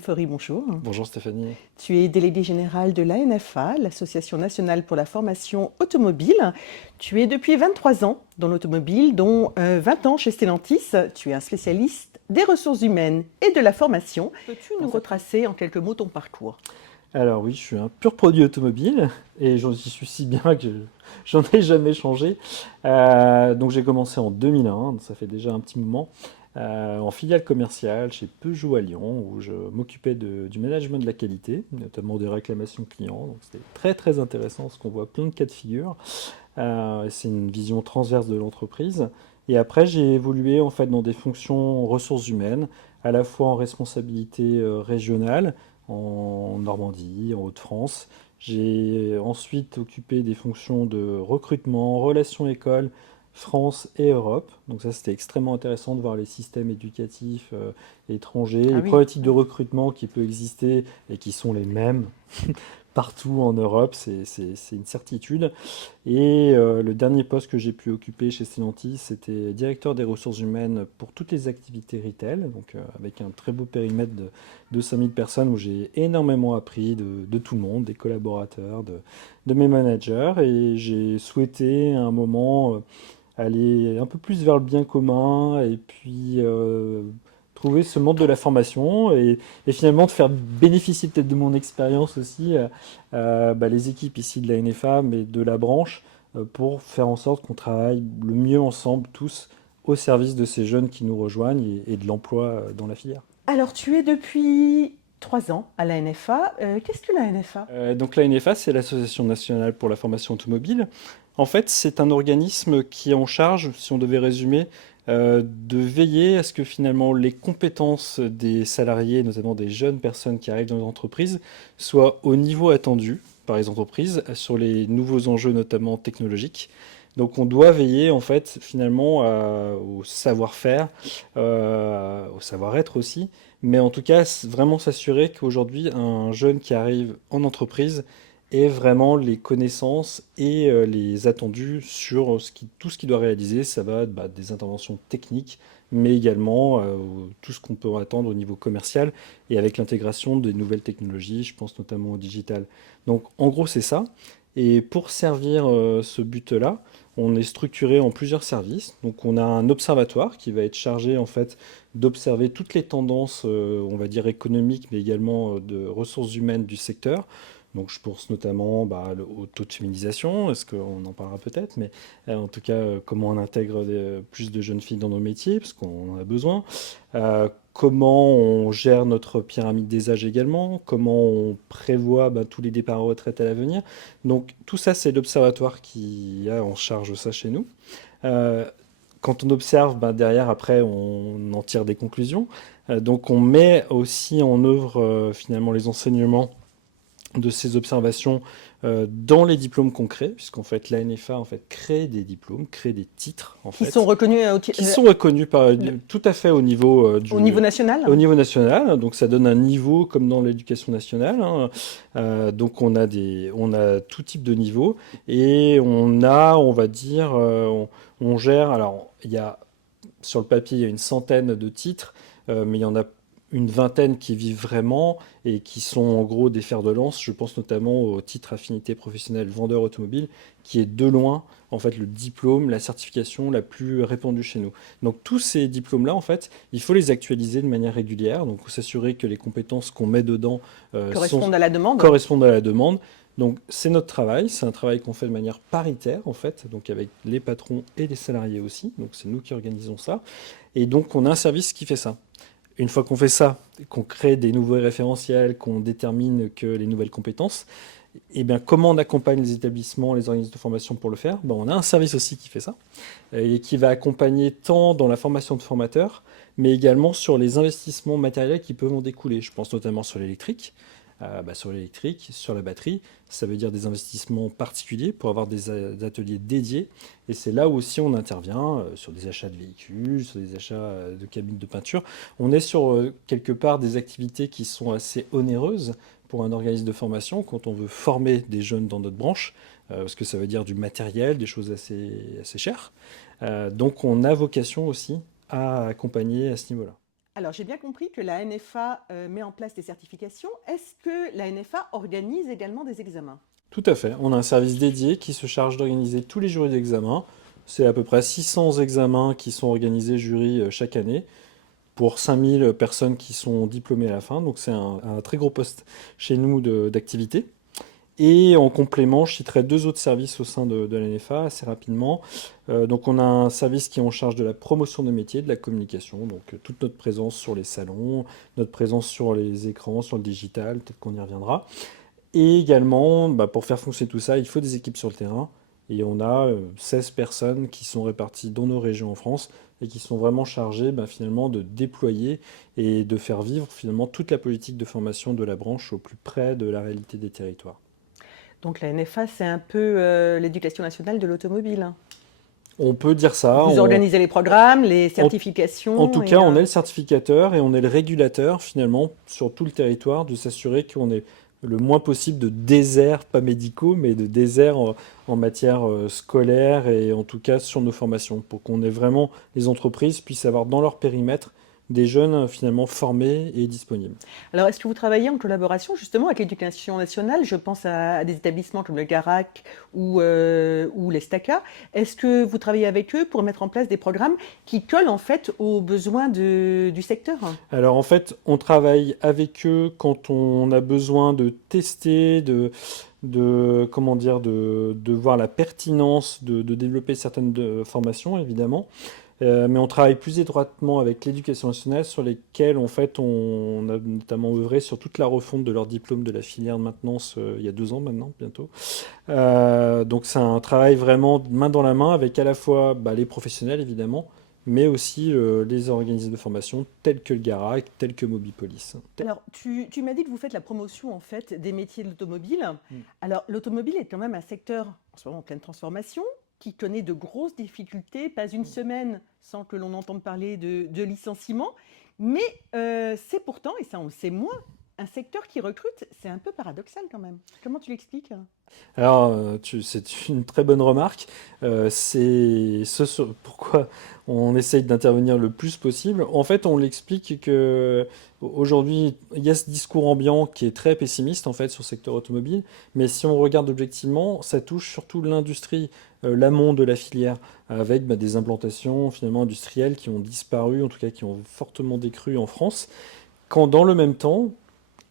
Guillaume Faury, bonjour. Bonjour Stéphanie. Tu es délégué général de l'ANFA, l'Association nationale pour la formation automobile. Tu es depuis 23 ans dans l'automobile, dont 20 ans chez Stellantis. Tu es un spécialiste des ressources humaines et de la formation. Peux-tu nous retracer en quelques mots ton parcours? Alors oui, je suis un pur produit automobile et j'y suis si bien que j'en ai jamais changé. Donc j'ai commencé en 2001, donc ça fait déjà un petit moment, en filiale commerciale chez Peugeot à Lyon où je m'occupais du management de la qualité, notamment des réclamations clients. Donc c'était très très intéressant parce qu'on voit plein de cas de figure. C'est une vision transverse de l'entreprise. Et après, j'ai évolué en fait dans des fonctions ressources humaines, à la fois en responsabilité régionale, en Normandie, en Hauts-de-France. J'ai ensuite occupé des fonctions de recrutement, relations écoles, France et Europe. Donc ça, c'était extrêmement intéressant de voir les systèmes éducatifs étrangers, Ah les oui. problématiques de recrutement qui peuvent exister et qui sont les mêmes partout en Europe, c'est une certitude. Et le dernier poste que j'ai pu occuper chez Stellantis, c'était directeur des ressources humaines pour toutes les activités retail, donc avec un très beau périmètre de 5000 personnes où j'ai énormément appris de tout le monde, des collaborateurs, de mes managers. Et j'ai souhaité à un moment aller un peu plus vers le bien commun et puis trouver ce monde de la formation et finalement de faire bénéficier peut-être de mon expérience aussi les équipes ici de la NFA mais de la branche pour faire en sorte qu'on travaille le mieux ensemble tous au service de ces jeunes qui nous rejoignent et de l'emploi dans la filière. Alors, tu es depuis 3 ans à l'ANFA. Qu'est-ce que l'ANFA? Donc la NFA, c'est l'Association nationale pour la formation automobile. En fait, c'est un organisme qui est en charge, si on devait résumer, de veiller à ce que finalement les compétences des salariés, notamment des jeunes personnes qui arrivent dans les entreprises, soient au niveau attendu par les entreprises sur les nouveaux enjeux, notamment technologiques. Donc on doit veiller en fait finalement au savoir-faire, au savoir-être aussi, mais en tout cas, vraiment s'assurer qu'aujourd'hui, un jeune qui arrive en entreprise ait vraiment les connaissances et les attendus sur tout ce qu'il doit réaliser. Ça va des interventions techniques, mais également tout ce qu'on peut attendre au niveau commercial et avec l'intégration des nouvelles technologies, je pense notamment au digital. Donc en gros, c'est ça. Et pour servir ce but-là, on est structuré en plusieurs services. Donc on a un observatoire qui va être chargé en fait d'observer toutes les tendances, on va dire économiques, mais également de ressources humaines du secteur. Donc je pense notamment au taux de féminisation, est-ce qu'on en parlera peut-être, mais en tout cas comment on intègre plus de jeunes filles dans nos métiers, parce qu'on en a besoin. Comment on gère notre pyramide des âges également, comment on prévoit tous les départs en retraite à l'avenir. Donc tout ça, c'est l'observatoire qui a en charge ça chez nous. Euh, Quand on observe, derrière, après, on en tire des conclusions. Donc on met aussi en œuvre finalement les enseignements de ces observations dans les diplômes qu'on crée, puisqu'en fait l'ANFA en fait crée des diplômes, crée des titres en Qui sont fait, reconnus qui sont reconnus de- tout à fait au niveau au niveau national? au niveau national. Donc ça donne un niveau comme dans l'éducation nationale, hein. Donc on a tout type de niveau et on va dire, on gère. Alors il y a sur le papier il y a une centaine de titres, mais il y en a une vingtaine qui vivent vraiment et qui sont en gros des fers de lance. Je pense notamment au titre affinité professionnelle vendeur automobile, qui est de loin en fait le diplôme, la certification la plus répandue chez nous. Donc tous ces diplômes-là, en fait, il faut les actualiser de manière régulière. Donc s'assurer que les compétences qu'on met dedans Correspondent à la demande? correspondent à la demande. Donc c'est notre travail, c'est un travail qu'on fait de manière paritaire en fait, donc avec les patrons et les salariés aussi. Donc c'est nous qui organisons ça. Et donc on a un service qui fait ça. Une fois qu'on fait ça, qu'on crée des nouveaux référentiels, qu'on détermine que les nouvelles compétences, et bien comment on accompagne les établissements, les organismes de formation pour le faire? On a un service aussi qui fait ça et qui va accompagner tant dans la formation de formateurs, mais également sur les investissements matériels qui peuvent en découler. Je pense notamment sur l'électrique, sur la batterie. Ça veut dire des investissements particuliers pour avoir des ateliers dédiés. Et c'est là où aussi on intervient sur des achats de véhicules, sur des achats de cabines de peinture. On est sur quelque part des activités qui sont assez onéreuses pour un organisme de formation quand on veut former des jeunes dans notre branche, parce que ça veut dire du matériel, des choses assez chères. Donc on a vocation aussi à accompagner à ce niveau-là. Alors, j'ai bien compris que la NFA met en place des certifications. Est-ce que la NFA organise également des examens? Tout à fait. On a un service dédié qui se charge d'organiser tous les jurys d'examen. C'est à peu près 600 examens qui sont organisés jury chaque année pour 5000 personnes qui sont diplômées à la fin. Donc c'est un très gros poste chez nous d'activité. Et en complément, je citerai deux autres services au sein de la NFA assez rapidement. Donc on a un service qui est en charge de la promotion des métiers, de la communication, donc toute notre présence sur les salons, notre présence sur les écrans, sur le digital, peut-être qu'on y reviendra. Et également, pour faire fonctionner tout ça, il faut des équipes sur le terrain. Et on a 16 personnes qui sont réparties dans nos régions en France et qui sont vraiment chargées finalement de déployer et de faire vivre finalement toute la politique de formation de la branche au plus près de la réalité des territoires. Donc, la NFA, c'est un peu l'éducation nationale de l'automobile. On peut dire ça. Vous organisez les programmes, les En, en certifications tout et cas, on est le certificateur et on est le régulateur finalement sur tout le territoire de s'assurer qu'on ait le moins possible de déserts, pas médicaux, mais de déserts en matière scolaire et en tout cas sur nos formations, pour qu'on ait vraiment les entreprises puissent avoir dans leur périmètre des jeunes finalement formés et disponibles. Alors, est-ce que vous travaillez en collaboration justement avec l'éducation nationale? Je pense à des établissements comme le GARAC ou l'ESTACA. Est-ce que vous travaillez avec eux pour mettre en place des programmes qui collent en fait aux besoins du secteur? Alors en fait, on travaille avec eux quand on a besoin de tester, comment dire, de voir la pertinence de développer certaines formations, évidemment. Mais on travaille plus étroitement avec l'éducation nationale sur lesquelles en fait on a notamment œuvré sur toute la refonte de leur diplôme de la filière de maintenance il y a 2 ans maintenant, bientôt. Donc c'est un travail vraiment main dans la main avec à la fois les professionnels évidemment, mais aussi les organismes de formation tels que le GARAC, tels que Mobipolis. Alors, tu m'as dit que vous faites la promotion en fait des métiers de l'automobile. Alors, l'automobile est quand même un secteur en ce moment en pleine transformation, qui connaît de grosses difficultés, pas une semaine sans que l'on entende parler de licenciement. Mais c'est pourtant, et ça on le sait moins, un secteur qui recrute, c'est un peu paradoxal quand même. Comment tu l'expliques? Alors, c'est une très bonne remarque. C'est pourquoi on essaye d'intervenir le plus possible. En fait, on l'explique que aujourd'hui, il y a ce discours ambiant qui est très pessimiste en fait sur le secteur automobile. Mais si on regarde objectivement, ça touche surtout l'industrie, l'amont de la filière, avec des implantations finalement industrielles qui ont disparu, en tout cas qui ont fortement décru en France. Quand dans le même temps,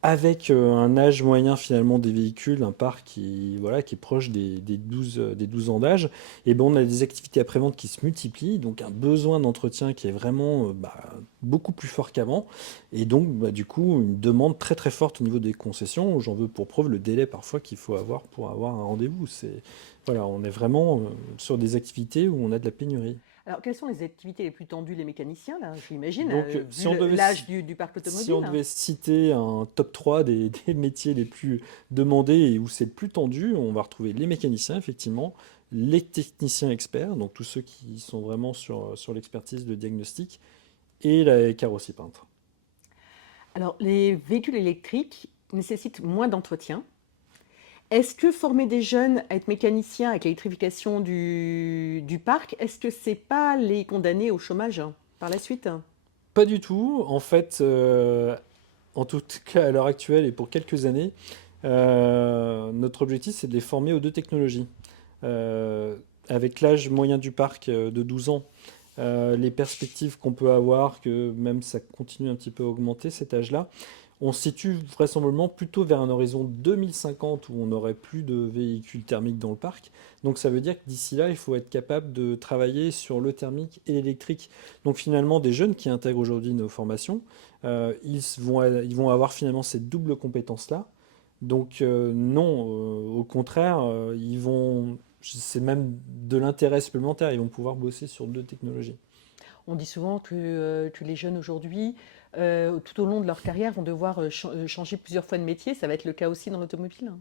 avec un âge moyen finalement des véhicules, un parc voilà, qui est proche des 12 ans d'âge, et ben on a des activités après-vente qui se multiplient, donc un besoin d'entretien qui est vraiment beaucoup plus fort qu'avant, et donc du coup une demande très très forte au niveau des concessions. J'en veux pour preuve le délai parfois qu'il faut avoir pour avoir un rendez-vous. Voilà, on est vraiment sur des activités où on a de la pénurie. Alors, quelles sont les activités les plus tendues des mécaniciens, là, j'imagine, Donc, vu l'âge du parc si on automobile? devait citer un top 3 des métiers les plus demandés et où c'est le plus tendu, on va retrouver les mécaniciens, effectivement, les techniciens experts, donc tous ceux qui sont vraiment sur l'expertise de diagnostic, et la carrosserie peintre. Alors, les véhicules électriques nécessitent moins d'entretien. Est-ce que former des jeunes à être mécaniciens avec l'électrification du parc, est-ce que c'est pas les condamner au chômage par la suite? Pas du tout. En fait, en tout cas à l'heure actuelle et pour quelques années, notre objectif c'est de les former aux deux technologies. Euh, Avec l'âge moyen du parc de 12 ans, les perspectives qu'on peut avoir, que même ça continue un petit peu à augmenter cet âge-là, on se situe vraisemblablement plutôt vers un horizon 2050 où on n'aurait plus de véhicules thermiques dans le parc. Donc ça veut dire que d'ici là, il faut être capable de travailler sur le thermique et l'électrique. Donc finalement, des jeunes qui intègrent aujourd'hui nos formations, ils vont avoir finalement cette double compétence-là. Donc non, au contraire, c'est même de l'intérêt supplémentaire, ils vont pouvoir bosser sur deux technologies. On dit souvent que les jeunes aujourd'hui, tout au long de leur carrière, vont devoir changer plusieurs fois de métier. Ça va être le cas aussi dans l'automobile.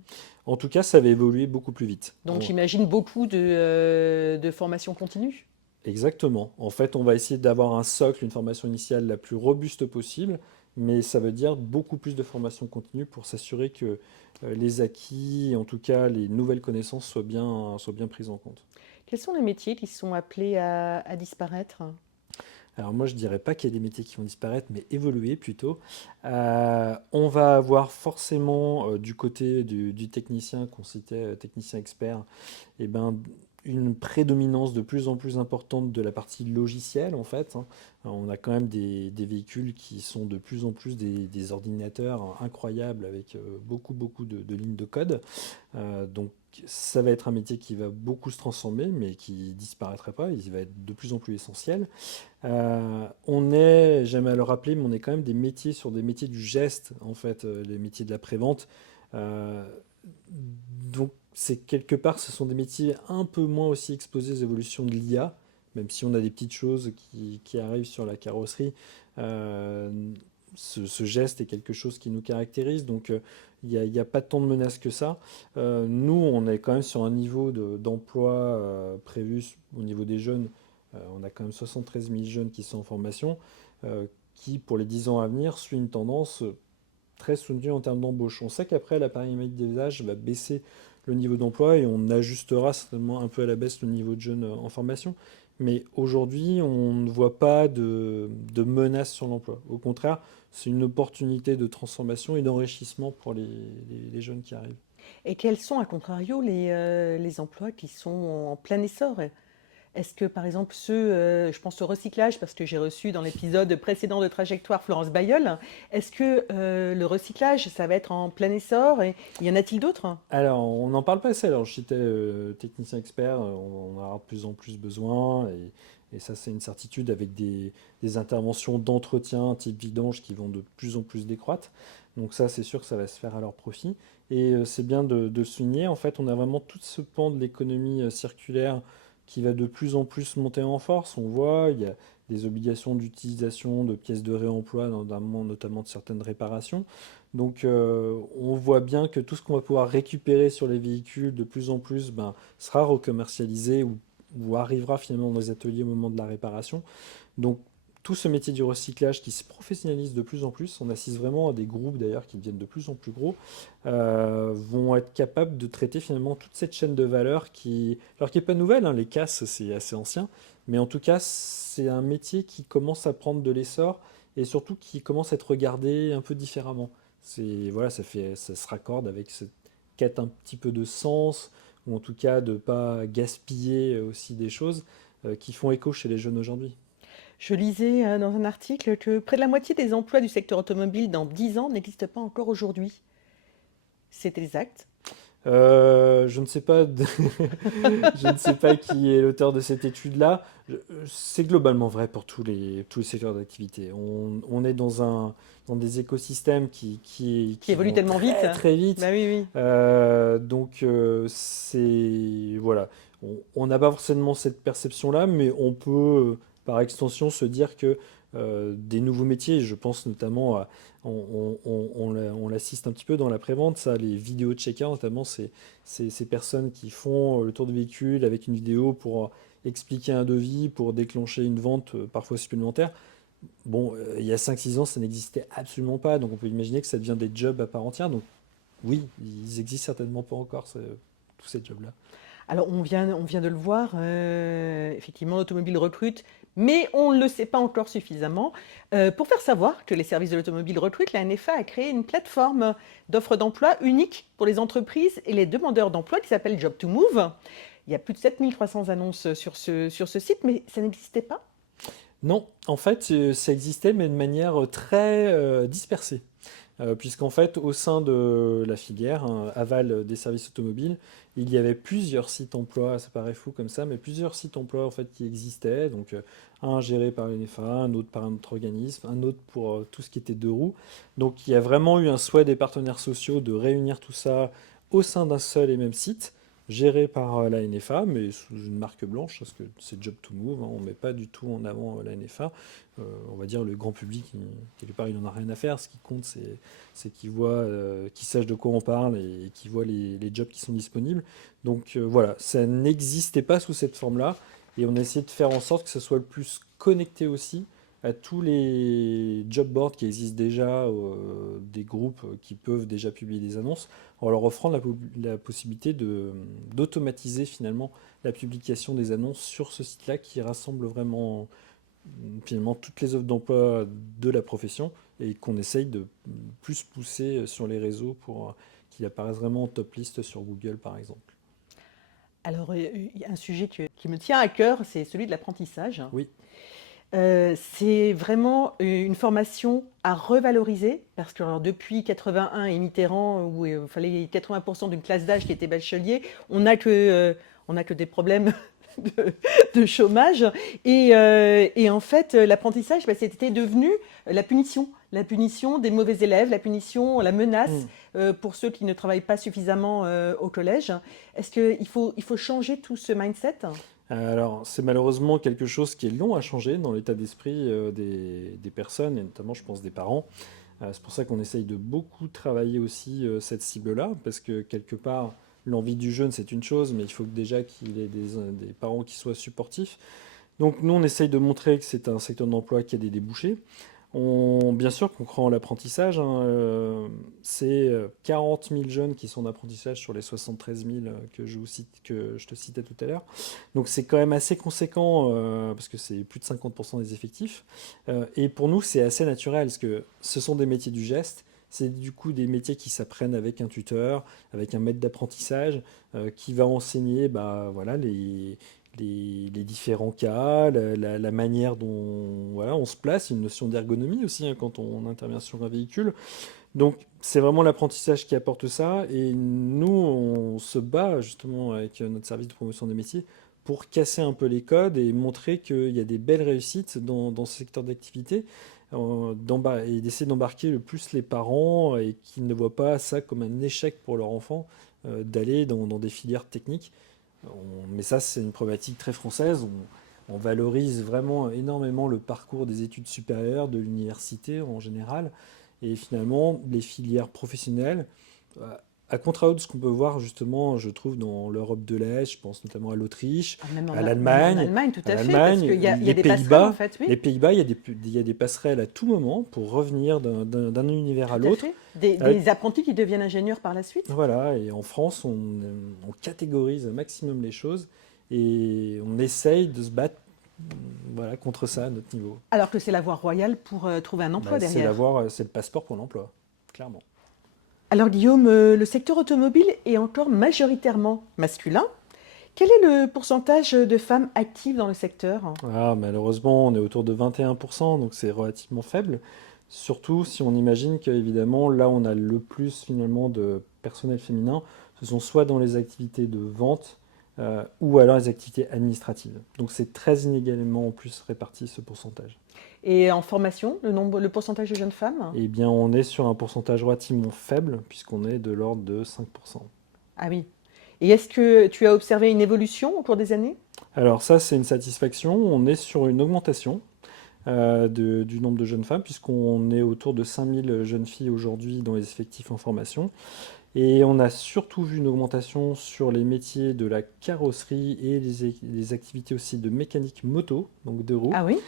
En tout cas, ça va évoluer beaucoup plus vite. Donc j'imagine beaucoup de formation continue. Exactement. En fait, on va essayer d'avoir un socle, une formation initiale la plus robuste possible, mais ça veut dire beaucoup plus de formation continue pour s'assurer que les acquis, en tout cas les nouvelles connaissances, soient bien prises en compte. Quels sont les métiers qui sont appelés à disparaître? Alors moi, je dirais pas qu'il y a des métiers qui vont disparaître, mais évoluer plutôt. On va avoir forcément du côté du technicien qu'on citait, technicien expert, eh ben, une prédominance de plus en plus importante de la partie logicielle en fait, hein. On a quand même des véhicules qui sont de plus en plus des ordinateurs incroyables avec beaucoup de lignes de code. Donc ça va être un métier qui va beaucoup se transformer, mais qui disparaîtra pas, il va être de plus en plus essentiel. J'aime à le rappeler, mais on est quand même des métiers sur des métiers du geste, en fait, les métiers de la prévente. Euh, donc, c'est quelque part, ce sont des métiers un peu moins aussi exposés aux évolutions de l'IA, même si on a des petites choses qui arrivent sur la carrosserie. Euh, ce geste est quelque chose qui nous caractérise, donc il n'y a pas tant de menaces que ça. Nous, on est quand même sur un niveau d'emploi prévu au niveau des jeunes. On a quand même 73 000 jeunes qui sont en formation, euh, qui, pour les 10 ans à venir, suit une tendance très soutenue en termes d'embauche. On sait qu'après, la pyramide des âges va baisser le niveau d'emploi et on ajustera certainement un peu à la baisse le niveau de jeunes en formation. Mais aujourd'hui, on ne voit pas de menace sur l'emploi. Au contraire, c'est une opportunité de transformation et d'enrichissement pour les jeunes qui arrivent. Et quels sont, à contrario, les emplois qui sont en plein essor? Est-ce que, par exemple, je pense au recyclage, parce que j'ai reçu dans l'épisode précédent de Trajectoire Florence Bayeul, est-ce que le recyclage, ça va être en plein essor et y en a-t-il d'autres? Alors, on n'en parle pas assez. Alors, je citais technicien expert, on en aura de plus en plus besoin. Et ça, c'est une certitude avec des interventions d'entretien type vidange qui vont de plus en plus décroître. Donc ça, c'est sûr que ça va se faire à leur profit. Et c'est bien de le souligner. En fait, on a vraiment tout ce pan de l'économie circulaire qui va de plus en plus monter en force. On voit, il y a des obligations d'utilisation de pièces de réemploi, notamment de certaines réparations. Donc on voit bien que tout ce qu'on va pouvoir récupérer sur les véhicules de plus en plus ben, sera recommercialisé ou arrivera finalement dans les ateliers au moment de la réparation. Donc tout ce métier du recyclage qui se professionnalise de plus en plus, on assiste vraiment à des groupes d'ailleurs qui deviennent de plus en plus gros, vont être capables de traiter finalement toute cette chaîne de valeur alors qui n'est pas nouvelle, hein, les casses c'est assez ancien, mais en tout cas c'est un métier qui commence à prendre de l'essor et surtout qui commence à être regardé un peu différemment. Voilà, ça se raccorde avec cette quête un petit peu de sens, ou en tout cas de ne pas gaspiller aussi des choses qui font écho chez les jeunes aujourd'hui. Je lisais dans un article que près de la moitié des emplois du secteur automobile dans 10 ans n'existent pas encore aujourd'hui. C'est exact. Je ne sais pas, je ne sais pas qui est l'auteur de cette étude-là. C'est globalement vrai pour tous les secteurs d'activité. On est dans des écosystèmes Qui qui évolue vont tellement vite. très très vite. Bah oui, oui. Donc voilà. On n'a pas forcément cette perception-là, mais on peut par extension se dire que des nouveaux métiers, je pense notamment à, on l'assiste un petit peu dans la prévente, ça, les vidéos checkers notamment, c'est ces personnes qui font le tour du véhicule avec une vidéo pour expliquer un devis, pour déclencher une vente parfois supplémentaire. Bon, il y a 5 6 ans, ça n'existait absolument pas, donc on peut imaginer que ça devient des jobs à part entière. Donc oui, ils existent certainement pas encore, tous ces jobs-là. Alors on vient de le voir, effectivement l'automobile recrute, mais on ne le sait pas encore suffisamment. Pour faire savoir que les services de l'automobile recrutent, la NFA a créé une plateforme d'offres d'emploi unique pour les entreprises et les demandeurs d'emploi qui s'appelle Job to Move. Il y a plus de 7300 annonces sur ce site, mais ça n'existait pas. Non, en fait, ça existait, mais de manière très dispersée. Puisqu'en fait, au sein de la filière, hein, aval des services automobiles, il y avait plusieurs sites emploi, ça paraît fou comme ça, mais plusieurs sites emploi en fait qui existaient. Donc, un géré par l'UNEFA, un autre par un autre organisme, un autre pour tout ce qui était deux roues. Donc, il y a vraiment eu un souhait des partenaires sociaux de réunir tout ça au sein d'un seul et même site, géré par la NFA, mais sous une marque blanche, parce que c'est Job to Move, hein, on ne met pas du tout en avant la NFA. On va dire le grand public, quelque part, il n'en a rien à faire. Ce qui compte, c'est qu'il voit, qu'il sache de quoi on parle et qu'il voit les jobs qui sont disponibles. Donc voilà, ça n'existait pas sous cette forme-là. Et on a essayé de faire en sorte que ça soit le plus connecté aussi à tous les job boards qui existent déjà, des groupes qui peuvent déjà publier des annonces, en leur offrant la possibilité d'automatiser finalement la publication des annonces sur ce site-là qui rassemble vraiment finalement toutes les offres d'emploi de la profession et qu'on essaye de plus pousser sur les réseaux pour qu'il apparaisse vraiment en top list sur Google, par exemple. Alors, il y a un sujet qui me tient à cœur, c'est celui de l'apprentissage. Oui. C'est vraiment une formation à revaloriser parce que alors, depuis 81 et Mitterrand, où il fallait 80% d'une classe d'âge qui était bachelier, on n'a que des problèmes de, de chômage. Et en fait, l'apprentissage, bah, c'était devenu la punition des mauvais élèves, la punition, la menace Mm. pour ceux qui ne travaillent pas suffisamment au collège. Est-ce il faut changer tout ce mindset? Alors, c'est malheureusement quelque chose qui est long à changer dans l'état d'esprit des personnes, et notamment, je pense, des parents. C'est pour ça qu'on essaye de beaucoup travailler aussi cette cible-là, parce que quelque part, l'envie du jeune, c'est une chose, mais il faut déjà qu'il ait des parents qui soient supportifs. Donc nous, on essaye de montrer que c'est un secteur d'emploi qui a des débouchés. Bien sûr qu'on croit en l'apprentissage, hein, c'est 40 000 jeunes qui sont en apprentissage sur les 73 000 que je te citais tout à l'heure. Donc c'est quand même assez conséquent parce que c'est plus de 50% des effectifs. Et pour nous, c'est assez naturel parce que ce sont des métiers du geste. C'est du coup des métiers qui s'apprennent avec un tuteur, avec un maître d'apprentissage qui va enseigner bah, voilà, les différents cas, la manière dont voilà, on se place, une notion d'ergonomie aussi hein, quand on intervient sur un véhicule. Donc c'est vraiment l'apprentissage qui apporte ça et nous on se bat justement avec notre service de promotion des métiers pour casser un peu les codes et montrer qu'il y a des belles réussites dans ce secteur d'activité et d'essayer d'embarquer le plus les parents et qu'ils ne voient pas ça comme un échec pour leur enfant d'aller dans des filières techniques. Mais ça, c'est une problématique très française. On valorise vraiment énormément le parcours des études supérieures, de l'université en général. Et finalement, les filières professionnelles, euh, à contrario de ce qu'on peut voir justement, je trouve, dans l'Europe de l'Est, je pense notamment à l'Autriche, Ah, à même en l'Allemagne, Allemagne, tout à fait, parce il y les a des passerelles en Pays-Bas. fait, oui. Les Pays-Bas, il y a des passerelles à tout moment pour revenir d'un univers à Tout à l'autre. fait. Euh, Des apprentis qui deviennent ingénieurs par la suite. voilà, et en France, on catégorise un maximum les choses et on essaye de se battre voilà, contre ça à notre niveau. Alors que c'est la voie royale pour trouver un emploi Bah, derrière. c'est le passeport pour l'emploi, clairement. Alors Guillaume, le secteur automobile est encore majoritairement masculin. Quel est le pourcentage de femmes actives dans le secteur? Ah, malheureusement, on est autour de 21%, donc c'est relativement faible. Surtout si on imagine qu'évidemment, là, on a le plus finalement de personnel féminin, ce sont soit dans les activités de vente ou alors les activités administratives. Donc c'est très inégalement en plus réparti ce pourcentage. Et en formation, le pourcentage de jeunes femmes? Eh bien, on est sur un pourcentage relativement faible, puisqu'on est de l'ordre de 5%. Ah oui. Et est-ce que tu as observé une évolution au cours des années? Alors ça, c'est une satisfaction. On est sur une augmentation du nombre de jeunes femmes, puisqu'on est autour de 5000 jeunes filles aujourd'hui dans les effectifs en formation. Et on a surtout vu une augmentation sur les métiers de la carrosserie et les activités aussi de mécanique moto, donc de roues. Ah oui.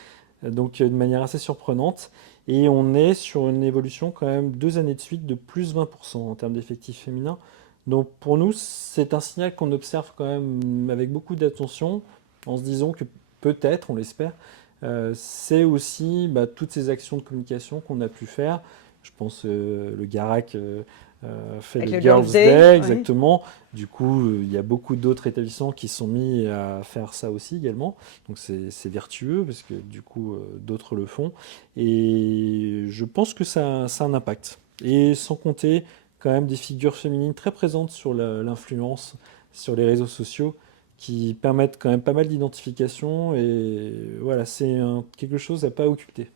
Donc de manière assez surprenante. Et on est sur une évolution quand même 2 années de suite de plus 20% en termes d'effectifs féminins. Donc pour nous, c'est un signal qu'on observe quand même avec beaucoup d'attention, en se disant que peut-être, on l'espère, c'est aussi bah, toutes ces actions de communication qu'on a pu faire. Je pense le Garac fait Avec le le Girls Girls' Day, Day, oui. exactement. Du coup, il y a beaucoup d'autres établissements qui sont mis à faire ça aussi également. Donc c'est vertueux parce que du coup, d'autres le font. Et je pense que ça a un impact. Et sans compter quand même des figures féminines très présentes sur l'influence, sur les réseaux sociaux, qui permettent quand même pas mal d'identification. Et voilà, c'est quelque chose à pas occulter.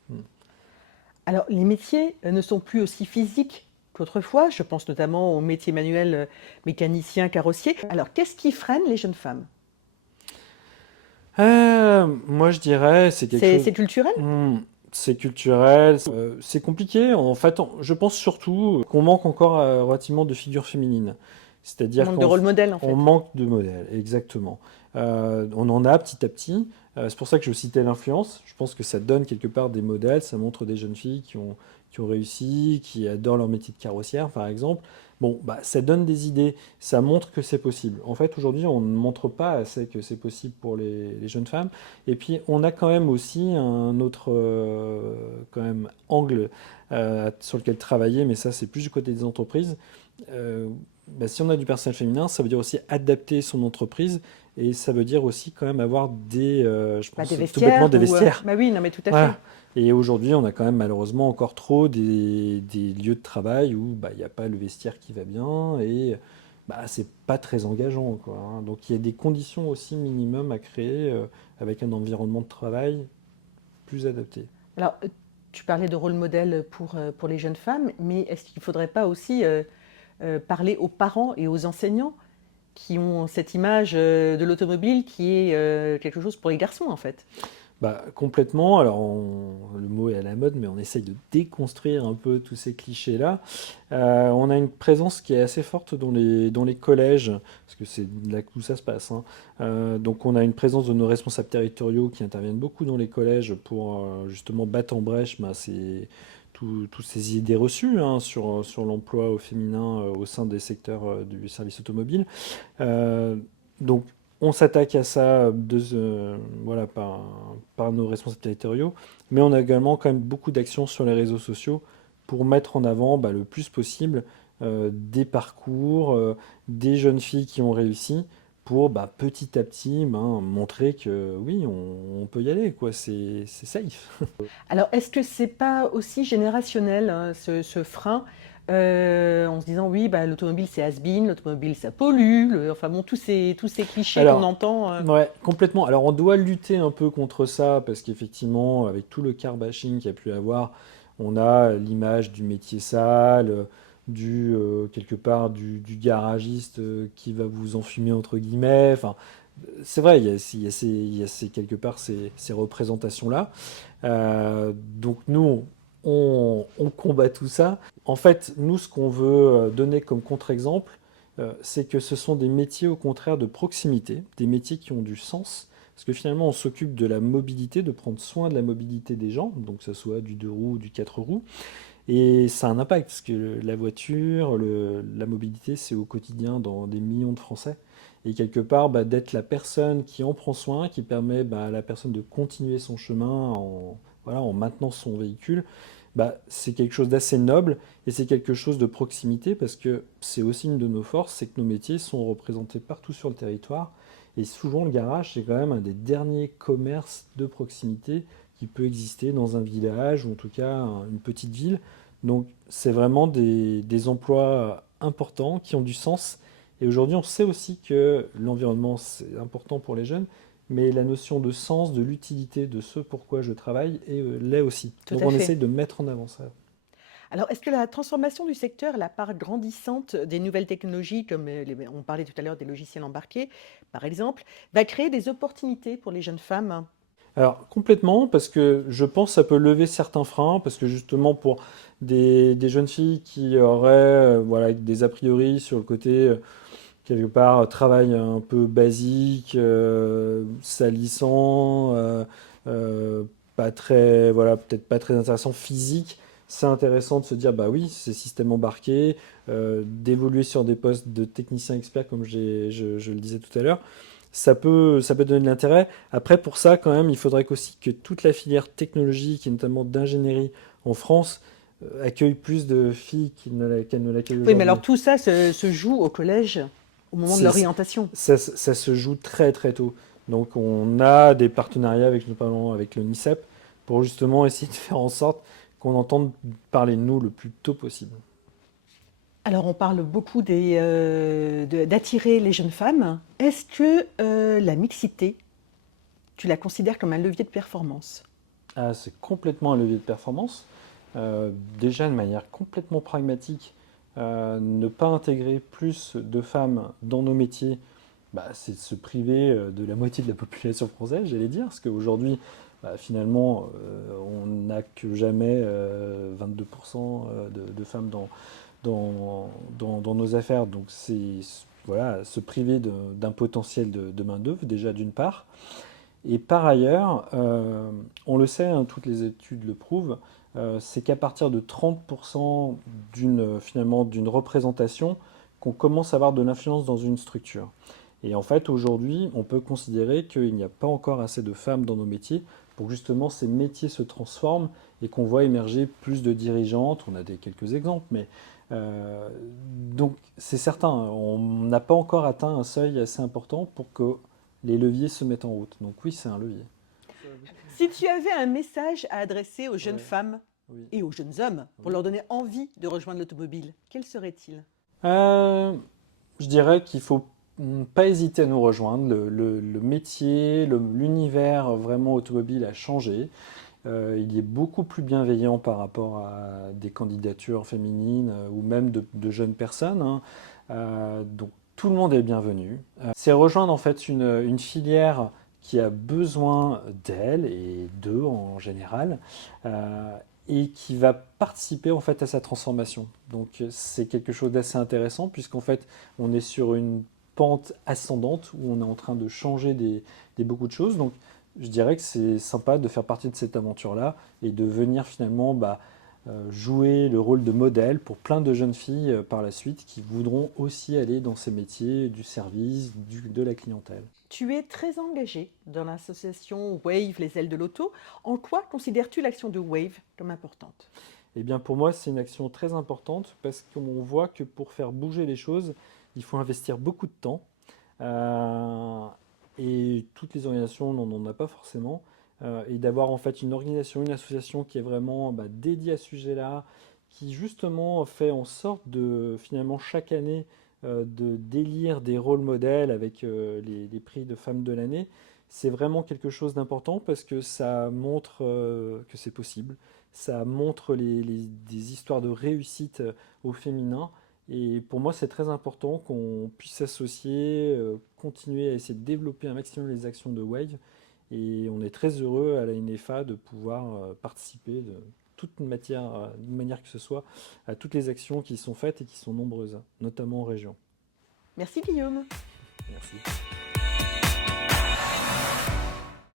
Alors, les métiers ne sont plus aussi physiques qu'autrefois. Je pense notamment aux métiers manuels, mécaniciens, carrossiers. Alors, qu'est-ce qui freine les jeunes femmes? Moi, je dirais, c'est quelque C'est chose. culturel? C'est culturel, c'est compliqué. En fait, je pense surtout qu'on manque encore relativement de figures féminines. On C'est-à-dire manque de rôle modèle, en on fait. manque de modèles, exactement. On en a petit à petit. C'est pour ça que je citais l'influence. Je pense que ça donne quelque part des modèles. Ça montre des jeunes filles qui ont réussi, qui adorent leur métier de carrossière, par exemple. Bon, bah, ça donne des idées, ça montre que c'est possible. En fait, aujourd'hui, on ne montre pas assez que c'est possible pour les jeunes femmes. Et puis, on a quand même aussi un autre quand même, angle sur lequel travailler, mais ça, c'est plus du côté des entreprises. Euh, Bah, si on a du personnel féminin, ça veut dire aussi adapter son entreprise et ça veut dire aussi quand même avoir je Bah, des pense, tout bêtement vestiaires des ou... vestiaires. Bah oui, non mais tout à fait. Voilà. Et aujourd'hui, on a quand même malheureusement encore trop des lieux de travail où bah, il n'y a pas le vestiaire qui va bien et bah, c'est pas très engageant, quoi, hein. Donc il y a des conditions aussi minimum à créer avec un environnement de travail plus adapté. Alors, tu parlais de rôle modèle pour les jeunes femmes, mais est-ce qu'il ne faudrait pas aussi parler aux parents et aux enseignants qui ont cette image de l'automobile qui est quelque chose pour les garçons en fait? Bah, complètement. Alors, le mot est à la mode, mais on essaye de déconstruire un peu tous ces clichés-là. On a une présence qui est assez forte dans les collèges, parce que c'est là que tout ça se passe, hein. Donc, on a une présence de nos responsables territoriaux qui interviennent beaucoup dans les collèges pour justement battre en brèche bah, toutes ces idées reçues hein, sur l'emploi au féminin au sein des secteurs du service automobile. Euh, donc, on s'attaque à ça voilà, par nos responsables territoriaux, mais on a également quand même beaucoup d'actions sur les réseaux sociaux pour mettre en avant bah, le plus possible des parcours, des jeunes filles qui ont réussi, pour bah, petit à petit ben, montrer que oui, on peut y aller, quoi, c'est safe. Alors, est-ce que c'est pas aussi générationnel, hein, ce frein, en se disant oui, bah, l'automobile c'est has-been, l'automobile ça pollue, enfin bon, tous ces clichés qu'on Alors, entend. ouais, complètement. Alors, on doit lutter un peu contre ça parce qu'effectivement, avec tout le car bashing qu'il y a pu avoir, on a l'image du métier sale, quelque part du garagiste qui va vous enfumer entre guillemets. Enfin, c'est vrai, il y a quelque part ces représentations-là. Donc nous, on combat tout ça. En fait, nous, ce qu'on veut donner comme contre-exemple, c'est que ce sont des métiers au contraire de proximité, des métiers qui ont du sens, parce que finalement on s'occupe de la mobilité, de prendre soin de la mobilité des gens, donc que ce soit du deux roues ou du quatre roues, et ça a un impact, parce que la voiture, la mobilité, c'est au quotidien dans des millions de Français, et quelque part bah, d'être la personne qui en prend soin, qui permet bah, à la personne de continuer son chemin voilà, en maintenant son véhicule, bah, c'est quelque chose d'assez noble et c'est quelque chose de proximité parce que c'est aussi une de nos forces, c'est que nos métiers sont représentés partout sur le territoire. Et souvent, le garage, c'est quand même un des derniers commerces de proximité qui peut exister dans un village ou en tout cas une petite ville. Donc, c'est vraiment des emplois importants qui ont du sens. Et aujourd'hui, on sait aussi que l'environnement, c'est important pour les jeunes, mais la notion de sens, de l'utilité de ce pourquoi je travaille l'est aussi. Tout Donc à on fait. essaye de mettre en avant ça. Alors, est-ce que la transformation du secteur, la part grandissante des nouvelles technologies, comme on parlait tout à l'heure des logiciels embarqués, par exemple, va créer des opportunités pour les jeunes femmes? Alors complètement, parce que je pense que ça peut lever certains freins, parce que justement pour des jeunes filles qui auraient voilà, des a priori sur le côté, quelque part, travail un peu basique, salissant, pas très, voilà, peut-être pas très intéressant physique, c'est intéressant de se dire, bah oui, c'est système embarqué, d'évoluer sur des postes de technicien expert, comme je le disais tout à l'heure, ça peut donner de l'intérêt. Après, pour ça, quand même, il faudrait qu'aussi que toute la filière technologique, et notamment d'ingénierie en France, accueille plus de filles qu'elle ne l'accueille Oui, mais alors aujourd'hui. tout ça se joue au collège au moment de C'est- l'orientation. ça se joue très très tôt. Donc on a des partenariats avec notamment avec le NICEP pour justement essayer de faire en sorte qu'on entende parler de nous le plus tôt possible. Alors, on parle beaucoup d'attirer les jeunes femmes. Est-ce que la mixité, tu la considères comme un levier de performance? Ah, c'est complètement un levier de performance. Déjà de manière complètement pragmatique, ne pas intégrer plus de femmes dans nos métiers, bah, c'est de se priver de la moitié de la population française, j'allais dire, parce qu'aujourd'hui, bah, finalement, on n'a que jamais 22% de femmes dans nos affaires. Donc c'est voilà, se priver d'un potentiel de main-d'œuvre, déjà d'une part. Et par ailleurs, on le sait, hein, toutes les études le prouvent, c'est qu'à partir de 30% finalement d'une représentation qu'on commence à avoir de l'influence dans une structure. Et en fait, aujourd'hui, on peut considérer qu'il n'y a pas encore assez de femmes dans nos métiers pour que justement ces métiers se transforment et qu'on voit émerger plus de dirigeantes. On a quelques exemples, mais euh, donc c'est certain, on n'a pas encore atteint un seuil assez important pour que les leviers se mettent en route. Donc oui, c'est un levier. Si tu avais un message à adresser aux jeunes Ouais, femmes oui. et aux jeunes hommes pour Oui. leur donner envie de rejoindre l'automobile, quel serait-il? Euh, je dirais qu'il faut pas hésiter à nous rejoindre. Le métier, l'univers vraiment automobile a changé. Il est beaucoup plus bienveillant par rapport à des candidatures féminines ou même de jeunes personnes, hein. Donc tout le monde est bienvenu. C'est rejoindre en fait une filière qui a besoin d'elle et d'eux en général, euh, et qui va participer en fait à sa transformation. Donc c'est quelque chose d'assez intéressant puisqu'en fait on est sur une pente ascendante où on est en train de changer beaucoup de choses. Donc je dirais que c'est sympa de faire partie de cette aventure-là et de venir finalement jouer le rôle de modèle pour plein de jeunes filles par la suite qui voudront aussi aller dans ces métiers du service, de la clientèle. Tu es très engagé dans l'association Wave, les ailes de l'auto. En quoi considères-tu l'action de Wave comme importante? Eh bien pour moi c'est une action très importante parce qu'on voit que pour faire bouger les choses, il faut investir beaucoup de temps. Euh, et toutes les organisations n'en ont pas forcément. Et d'avoir en fait une organisation, une association qui est vraiment dédiée à ce sujet-là, qui justement fait en sorte de finalement chaque année de d'élire des rôles modèles avec les prix de femmes de l'année, c'est vraiment quelque chose d'important parce que ça montre que c'est possible, ça montre des histoires de réussite au féminin. Et pour moi, c'est très important qu'on puisse s'associer, continuer à essayer de développer un maximum les actions de Wave. Et on est très heureux à la NFA de pouvoir participer d'une manière que ce soit, à toutes les actions qui sont faites et qui sont nombreuses, notamment en région. Merci Guillaume. Merci.